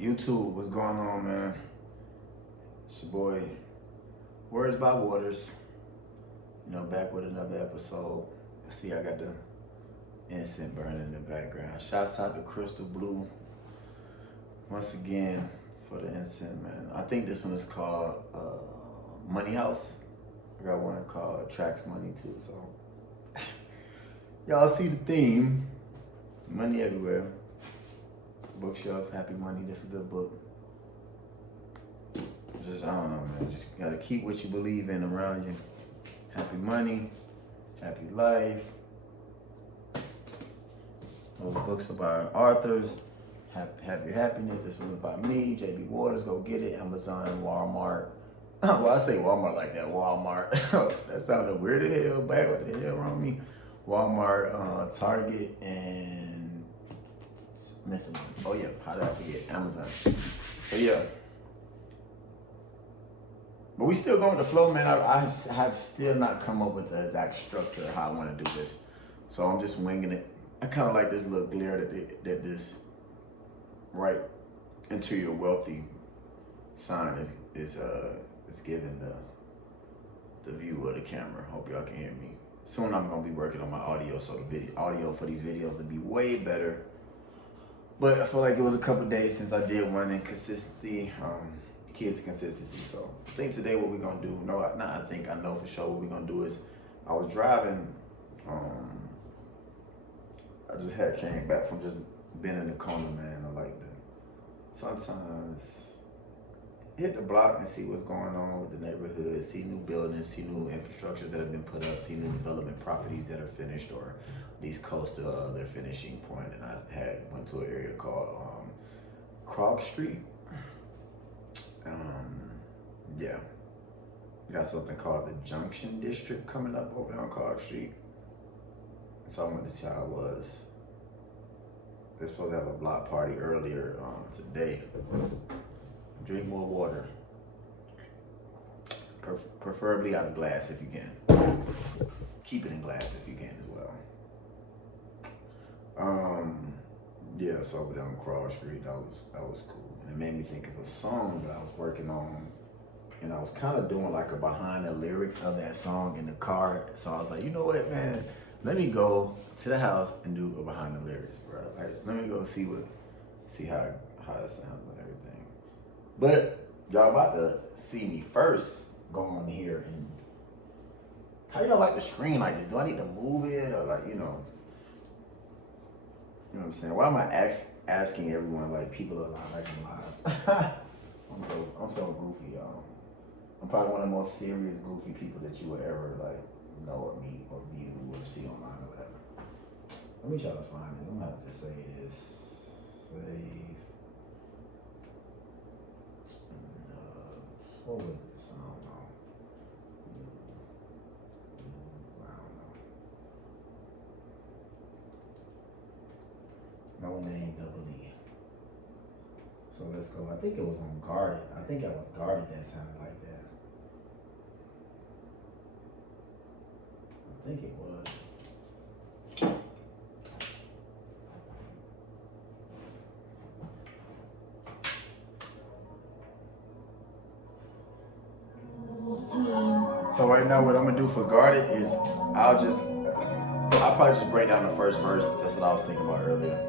YouTube, what's going on, man? It's your boy, Words by Waters. You know, back with another episode. See, I got the incense burning in the background. Shouts out to Crystal Blue once again for the incense, man. I think this one is called Money House. I got one called Tracks Money too, so y'all see the theme. Money everywhere. Bookshelf, Happy Money, this is a good book. Just, I don't know, man. Just gotta keep what you believe in around you. Happy money, happy life. Those books are by authors. Have Your Happiness, this one is by me, JB Waters, go get it. Amazon, Walmart. Well, I say Walmart like that, Walmart. That sounded weird as hell, bad, what the hell wrong with me? Walmart, Target, and missing one. Oh yeah, how did I forget? Amazon. So yeah. But we still going with the flow, man. I have still not come up with the exact structure of how I want to do this. So I'm just winging it. I kind of like this little glare that this right into your wealthy sign is giving the view of the camera. Hope y'all can hear me. Soon I'm gonna be working on my audio, so the audio for these videos will be way better. But I feel like it was a couple days since I did one, and consistency, kids consistency. So I think today what we're gonna do, I know for sure what we're gonna do is, I was driving, I just came back from just being in the corner, man. I like to sometimes hit the block and see what's going on with the neighborhood, see new buildings, see new infrastructures that have been put up, see new development properties that are finished or at least close to their finishing point. And I went to an area called Krog Street. Yeah, got something called the Junction District coming up over there on Krog Street. So I went to see how it was. They're supposed to have a block party earlier today. Drink more water. Preferably out of glass if you can. Keep it in glass if you can as well. Yeah, so over there on Krog Street, that was cool. And it made me think of a song that I was working on. And I was kind of doing like a behind the lyrics of that song in the car. So I was like, you know what, man? Let me go to the house and do a behind the lyrics, bro. Like, let me go see how it sounds and everything. But y'all about to see me first go on here and how y'all like the screen like this? Do I need to move it or like, you know what I'm saying? Why am I asking everyone like people are not like I'm live? I'm so goofy, y'all. I'm probably one of the most serious, goofy people that you would ever like know or meet or view or see online or whatever. Let me try to find it. I'm gonna have to just say it is save. What was this? I don't know. No name, double E. So let's go. I think it was on Guarded. I think that was Guarded that sounded like that. I think it was. So right now what I'm gonna do for Guarded is I'll probably just break down the first verse. That's what I was thinking about earlier.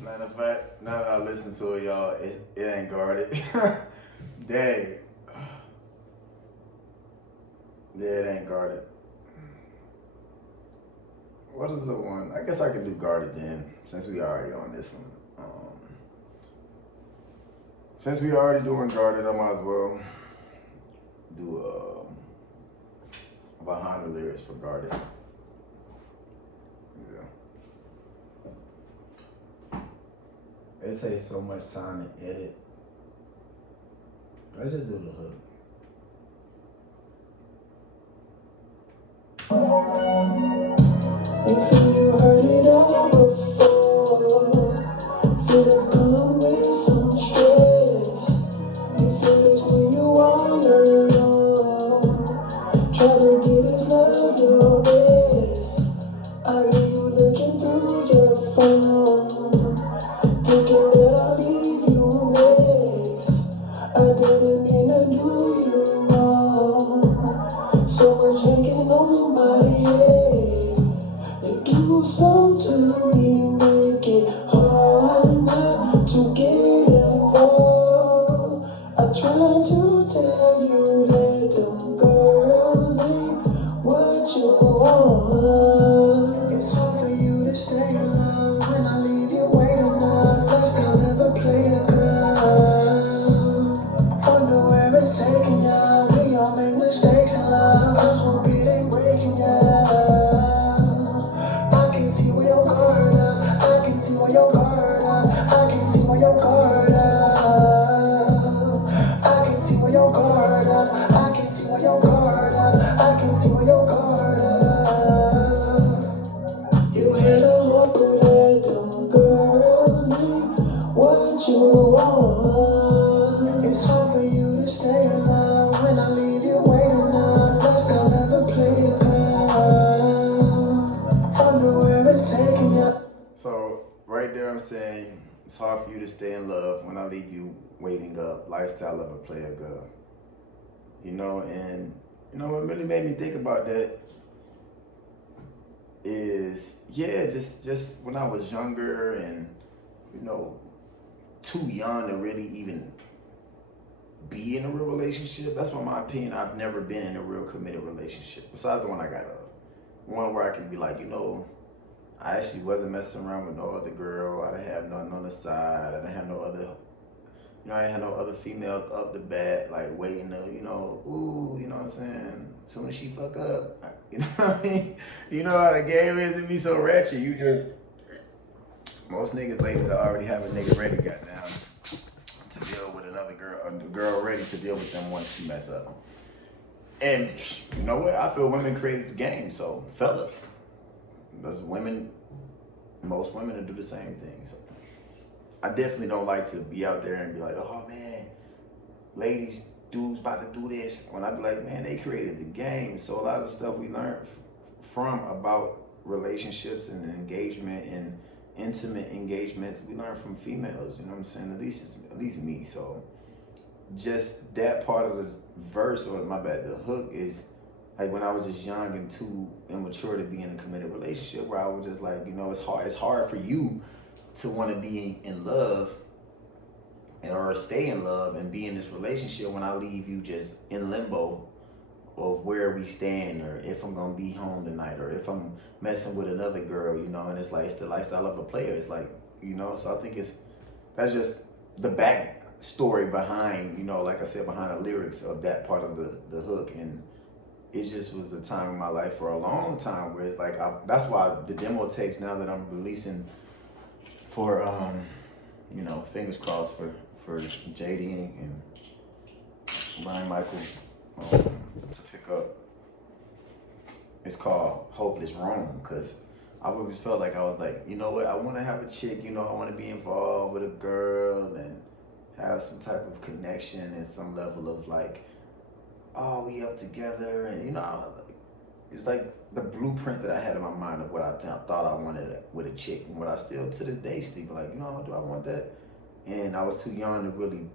Matter of fact, now that I listen to it, y'all, it ain't Guarded. Dang. Yeah, it ain't Guarded. What is the one? I guess I could do Guarded then, since we already on this one. Since we already doing Guarded, I might as well do behind the lyrics for Guarded. Yeah. It takes so much time to edit. Let's just do the hook. You feel you heard it all before. Feelings come with some stress. You feel this when you all alone. Try to get this love your best. I hear you looking through your phone, thinking that I'll leave you next. I didn't mean to do you wrong. So much hanging over my head. You do something to me, make it hard not to get involved. I try to tell you that them girls ain't what you want. It's hard for you to stay in love when I leave you waiting up. I still never play a card. Wonder where it's taking ya. We all make mistakes in love. I hope it ain't breaking ya. I can see where you're caught up. I can see where you're caught up. I can see where you're caught up. I can see where you're caught up. I can see where you're caught up. I can see where you're caught up. You had a hope that them girls ain't what you want. It's hard for you to stay in love when I leave you waiting up. First I'll never play a card. Wonder where it's taking you. So right there, I'm saying it's hard for you to stay in love when I leave you waiting up. Lifestyle of a player girl. You know, and you know what really made me think about that is just when I was younger and you know too young to really even be in a real relationship. That's why my opinion. I've never been in a real committed relationship besides the one I got of. One where I can be like, you know, I actually wasn't messing around with no other girl. I didn't have nothing on the side. I didn't have no other, you know, I didn't have no other females up the bat, like waiting to, you know, ooh, you know what I'm saying? As soon as she fuck up, you know what I mean? You know how the game is, it be so ratchet. You just, most niggas, ladies, already have a nigga ready, goddamn, to deal with another girl, a girl ready to deal with them once she mess up. And you know what? I feel women created the game, so fellas, because women, most women will do the same thing. So I definitely don't like to be out there and be like, oh man, ladies, dudes about to do this. When I be like, man, they created the game. So a lot of the stuff we learned from about relationships and engagement and intimate engagements, we learn from females. You know what I'm saying? At least me. So just that part of the verse, or my bad, the hook is like when I was just young and too immature to be in a committed relationship, where I was just like, you know, it's hard for you to want to be in love or stay in love and be in this relationship when I leave you just in limbo of where we stand, or if I'm gonna be home tonight, or if I'm messing with another girl, you know. And it's like, it's the lifestyle of a player. It's like, you know, so I think that's just the back story behind, you know, like I said, behind the lyrics of that part of the hook. And it just was a time in my life for a long time where it's like, that's why the demo tapes now that I'm releasing for, you know, fingers crossed for JD and Brian Michael to pick up. It's called Hopeless Room, because I always felt like I was like, you know what, I want to have a chick, you know, I want to be involved with a girl and have some type of connection and some level of like, oh, we up together, and you know, it's like the blueprint that I had in my mind of what I thought I wanted with a chick, and what I still to this day still like, you know, do I want that? And I was too young to really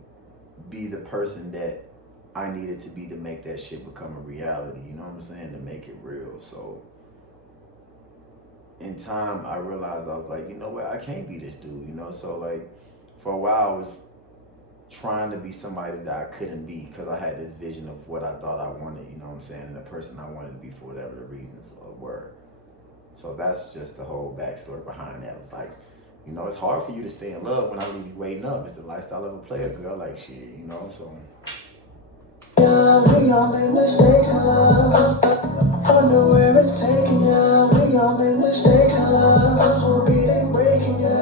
be the person that I needed to be to make that shit become a reality, you know what I'm saying, to make it real. So in time, I realized, I was like, you know what, I can't be this dude, you know. So like for a while I was trying to be somebody that I couldn't be, because I had this vision of what I thought I wanted, you know what I'm saying, and the person I wanted to be for whatever the reasons were. So that's just the whole backstory behind that. It's like, you know, it's hard for you to stay in love when I leave you waiting up. It's the lifestyle of a player girl, like shit, you know. So We all make mistakes in love. Wonder where it's taking ya. We all make mistakes in love. I hope it ain't breaking ya.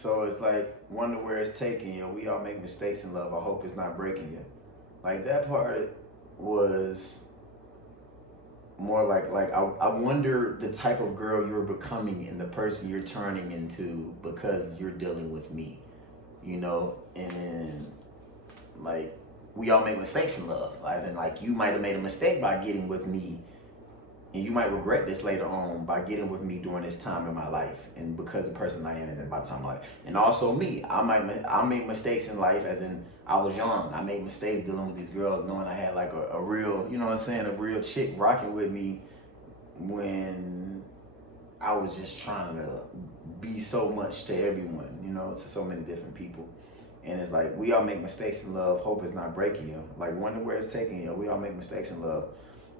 so it's like, wonder where it's taking you. We all make mistakes in love. I hope it's not breaking you. Like that part was more like I wonder the type of girl you're becoming and the person you're turning into because you're dealing with me, you know. And like, we all make mistakes in love, as in like you might have made a mistake by getting with me, and you might regret this later on by getting with me during this time in my life, and because the person I am in my time of life. And also me, I make mistakes in life, as in I was young. I made mistakes dealing with these girls, knowing I had like a real, you know what I'm saying, a real chick rocking with me when I was just trying to be so much to everyone, you know, to so many different people. And it's like, we all make mistakes in love. Hope it's not breaking you. Like, wonder where it's taking you. We all make mistakes in love.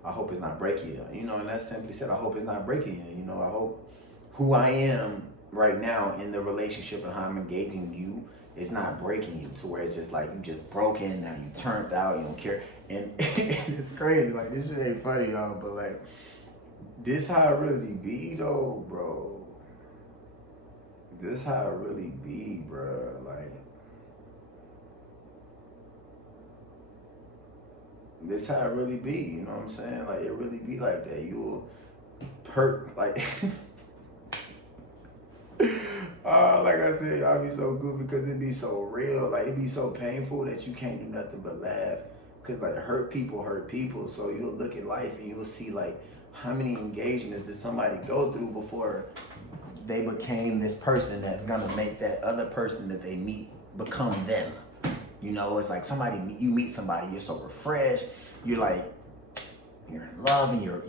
I hope it's not breaking you. You know, and that's simply said, I hope it's not breaking you. You know, I hope who I am right now in the relationship and how I'm engaging you is not breaking you to where it's just like you just broken, now you turned out, you don't care. And it's crazy. Like, this shit ain't funny, y'all, but like, this how it really be though, bro. This how it really be, bro. Like, this how it really be, you know what I'm saying? Like, it really be like that. You'll hurt, like, like I said, I'll be so goofy because it be so real. Like, it be so painful that you can't do nothing but laugh. Because, like, hurt people. So you'll look at life and you'll see, like, how many engagements did somebody go through before they became this person that's going to make that other person that they meet become them. You know, it's like you meet somebody, you're so refreshed, you're like, you're in love, and you're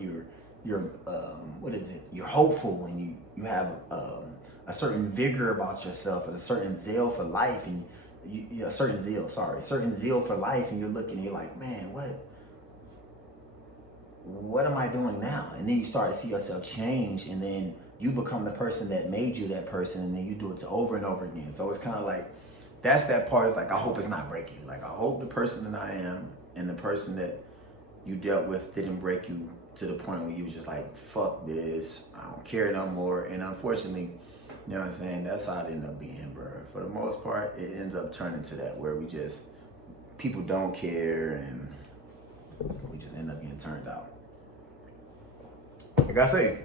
what is it? You're hopeful when you have a certain vigor about yourself and a certain zeal for life, and certain zeal for life, and you're looking, and you're like, man, what am I doing now? And then you start to see yourself change, and then you become the person that made you that person, and then you do it over and over again. So it's kind of like, that's that part. Is like, I hope it's not breaking you. Like, I hope the person that I am and the person that you dealt with didn't break you to the point where you was just like, fuck this, I don't care no more. And unfortunately, you know what I'm saying, that's how it ended up being, bro. For the most part, it ends up turning to that, where people don't care, and we just end up getting turned out. Like I say,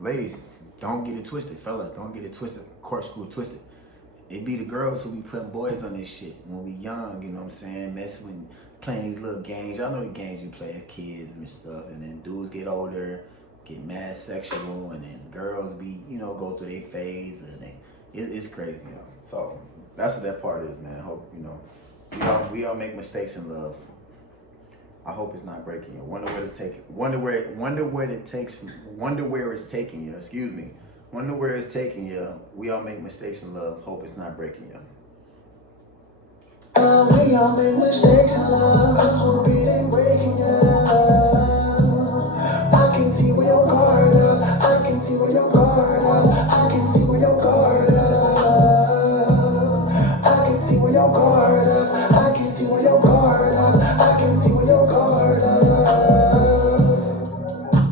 ladies, don't get it twisted. Fellas, don't get it twisted. Corkscrew twisted. It be the girls who be putting boys on this shit when we young, you know what I'm saying? Messing with, playing these little games. Y'all know the games you play as kids and stuff. And then dudes get older, get mad sexual, and then girls be, you know, go through their phase, and it's crazy, you know. So that's what that part is, man. I hope, you know, we all make mistakes in love. I hope it's not breaking you. Wonder where it's taking you. Excuse me. Wonder where it's taking you. We all make mistakes in love. Hope it's not breaking you. We all make mistakes in love. I hope it ain't breaking you. I can see where your guard up. I can see where your guard up. I can see where your guard up. I can see where your guard up. I can see where your guard up. I can see where your guard up.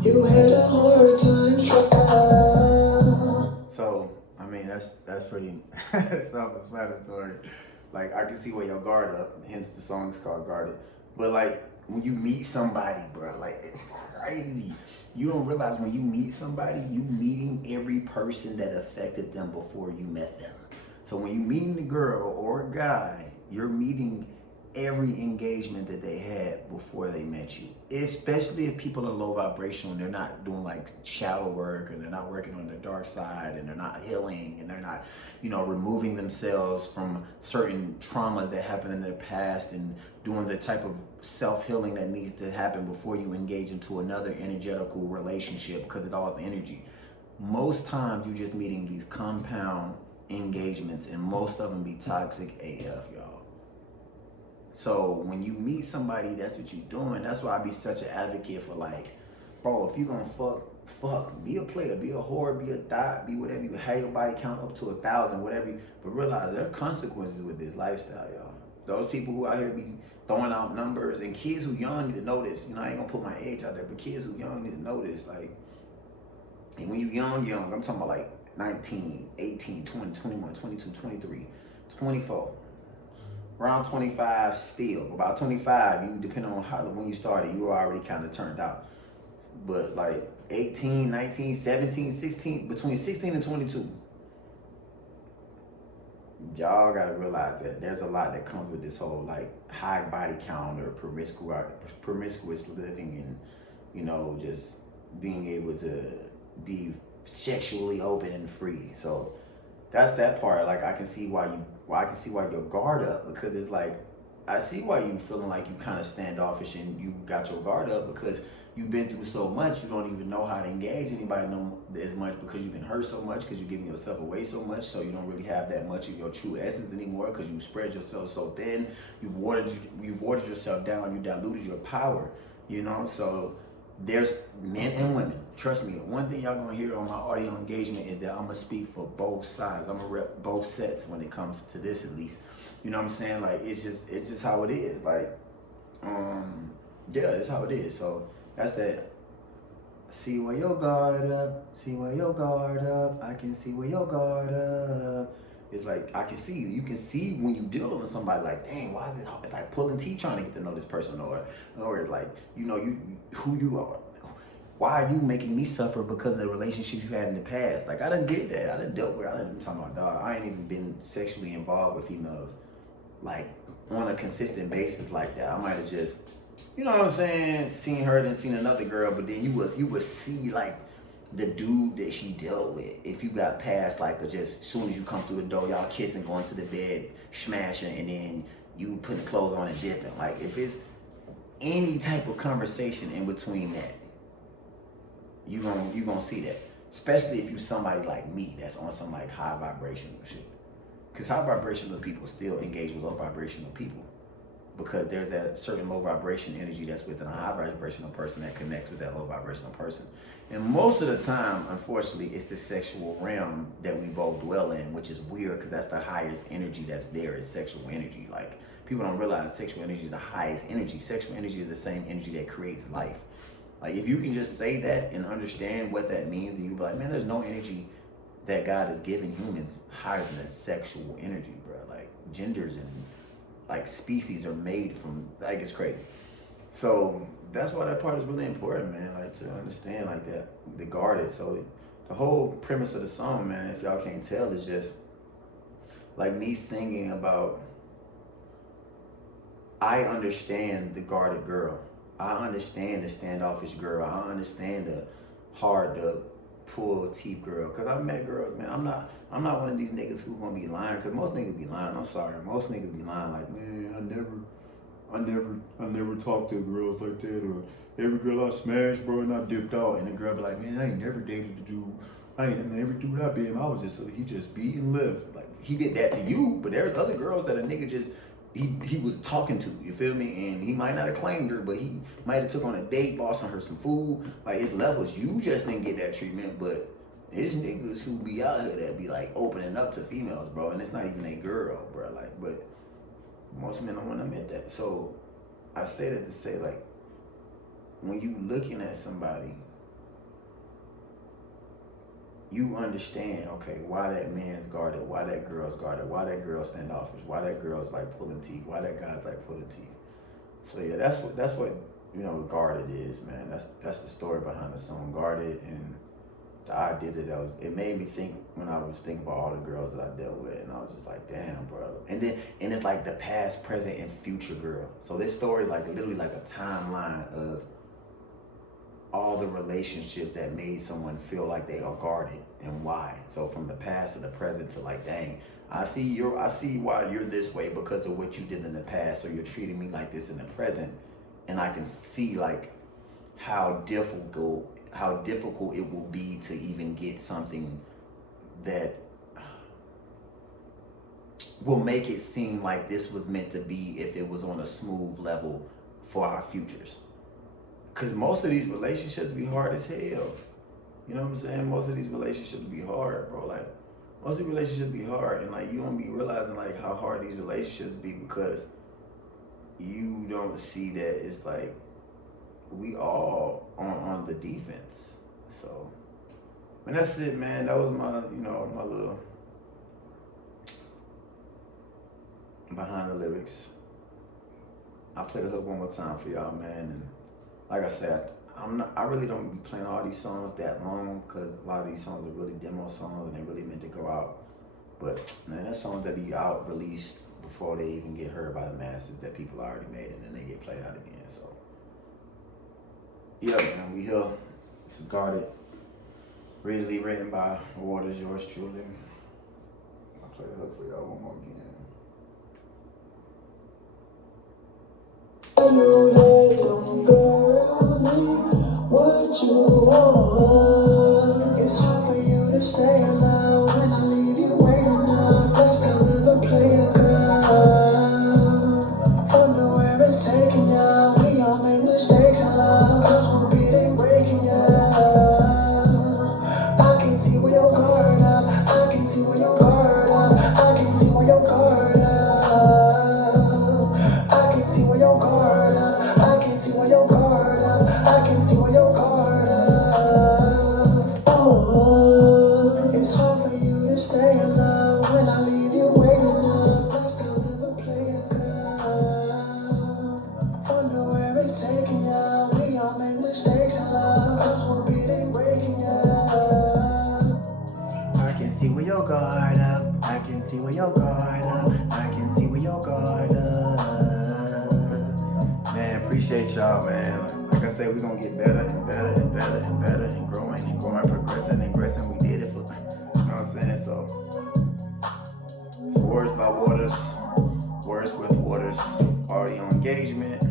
You had a hard time trying. So, I mean, that's pretty self-explanatory. Like, I can see where your guard up, hence the song is called Guarded. But like, when you meet somebody, bro, like, it's crazy. You don't realize when you meet somebody, you meeting every person that affected them before you met them. So when you meeting a girl or a guy, you're meeting every engagement that they had before they met you. Especially if people are low vibrational and they're not doing like shadow work, and they're not working on the dark side, and they're not healing, and they're not, you know, removing themselves from certain traumas that happened in their past, and doing the type of self-healing that needs to happen before you engage into another energetical relationship, because it all is energy. Most times you're just meeting these compound engagements, and most of them be toxic AF, y'all. So when you meet somebody, that's what you're doing. That's why I be such an advocate for, like, bro, if you gonna fuck, be a player, be a whore, be a thot, be whatever. You have your body count up to 1,000, whatever. But realize there are consequences with this lifestyle, y'all. Those people who out here be throwing out numbers, and kids who young need to know this. You know, I ain't gonna put my age out there, but kids who young need to know this. Like, and when you young, I'm talking about like 19, 18, 20, 21, 22, 23, 24. Around 25 still. About 25, you depending on when you started, you were already kind of turned out. But like 18, 19, 17, 16, between 16 and 22, y'all gotta realize that there's a lot that comes with this whole like high body count or promiscuous living, and just being able to be sexually open and free. So that's that part. Like I can see why your guard up, because it's like I see why you feeling like you kind of standoffish and you got your guard up, because you've been through so much, you don't even know how to engage anybody as much, because you've been hurt so much, because you're giving yourself away so much, so you don't really have that much of your true essence anymore, because you spread yourself so thin, you've watered yourself down, you diluted your power, so there's men and women. Trust me, one thing y'all gonna hear on my audio engagement is that I'm gonna speak for both sides. I'm gonna rep both sets when it comes to this, at least. You know what I'm saying? Like it's just how it is. Like, yeah, it's how it is. So that's that. See where your guard up. See where your guard up. I can see where your guard up. It's like I can see. You can see when you dealing with somebody. Like, dang, why is it? It's like pulling teeth trying to get to know this person, or like you who you are. Why are you making me suffer because of the relationships you had in the past? Like I done did that. I done dealt with. I'm talking about dog. I ain't even been sexually involved with females like on a consistent basis like that. I might have just, you know what I'm saying, seen her, then seen another girl, but then you would see like the dude that she dealt with. If you got past like just as soon as you come through the door, y'all kissing, going to the bed, smashing, and then you putting clothes on and dipping. Like if it's any type of conversation in between that, you gonna see that. Especially if you somebody like me that's on some like high vibrational shit. Because high vibrational people still engage with low vibrational people, because there's that certain low vibration energy that's within a high vibrational person that connects with that low vibrational person. And most of the time, unfortunately, it's the sexual realm that we both dwell in, which is weird because that's the highest energy that's there is sexual energy. Like people don't realize sexual energy is the highest energy. Sexual energy is the same energy that creates life. Like if you can just say that and understand what that means, and you be like, man, there's no energy that God has given humans higher than a sexual energy, bro. Like genders and like species are made from, like it's crazy. So that's why that part is really important, man. Like to understand like that, the guarded. So the whole premise of the song, man, if y'all can't tell, is just like me singing about, I understand the guarded girl. I understand the standoffish girl. I understand the hard to pull teeth girl. Cause I've met girls, man. I'm not one of these niggas who gonna be lying. Cause most niggas be lying. I'm sorry. Most niggas be lying. Like, man, I never talked to girls like that. Or every girl I smashed, bro, and I dipped out. And the girl be like, man, I ain't never dated the dude. I ain't every dude I been. I was just he just beat and left. Like he did that to you, but there's other girls that a nigga just. He was talking to, you feel me? And he might not have claimed her, but he might have took on a date, bought some her some food. Like it's levels. You just didn't get that treatment, but there's niggas who be out here that be like opening up to females, bro, and it's not even a girl, bro. Like, but most men don't want to admit that. So I say that to say, like, when you looking at somebody, you understand, okay, why that man's guarded, why that girl's guarded, why that girl's standoffish, why that girl's like pulling teeth, why that guy's like pulling teeth. So yeah, that's what guarded is, man. That's the story behind the song Guarded, and the idea that it made me think when I was thinking about all the girls that I dealt with, and I was just like, damn, bro. And it's like the past, present, and future girl. So this story is like literally like a timeline of all the relationships that made someone feel like they are guarded and why. So from the past to the present to like, dang, I see why you're this way because of what you did in the past. So you're treating me like this in the present, and I can see like how difficult it will be to even get something that will make it seem like this was meant to be if it was on a smooth level for our futures. Because most of these relationships be hard as hell. You know what I'm saying? Most of these relationships be hard, bro. Like, most of these relationships be hard. And, like, you don't be realizing, like, how hard these relationships be because you don't see that it's, like, we all on the defense. So, and that's it, man. That was my, my little behind the lyrics. I'll play the hook one more time for y'all, man. And like I said, I really don't be playing all these songs that long because a lot of these songs are really demo songs and they really meant to go out. But man, that's songs that be out released before they even get heard by the masses that people already made and then they get played out again. So yeah, man, we here. This is Guarded. Originally written by Waters, yours truly. I'll play the hook for y'all one more again. You let them girls need what you want. It's hard for you to stay alive when I leave you waiting up. That's the live a player girl. Wonder where it's taking you. We all make mistakes in love. I hope it ain't breaking you. I can see where your guard up. I can see where your guard up. I can see where your guard up. I can see where your guard up. I can see where your guard up. I can see where your guard up. Oh, it's hard for you to stay in love when I leave you waiting up. I still live a player girl. Wonder where it's taking you. We all make mistakes in love. I hope it ain't breaking you. I can see where your guard up. I can see where your guard up. I can see where your guard up. Man, appreciate y'all, man. Like I said, we're gonna get better and better and better and better and growing, progressing and progressing. We did it for, you know what I'm saying? So, it's Words by Waters, Words with Waters, audio engagement.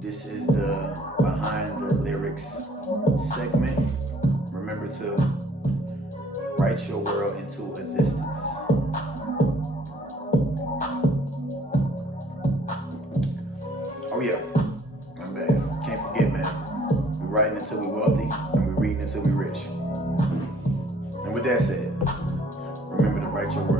This is the behind the lyrics segment. Remember to write your world into existence. Oh yeah, my bad. Can't forget, man. We writing until we wealthy, and we reading until we rich. And with that said, remember to write your world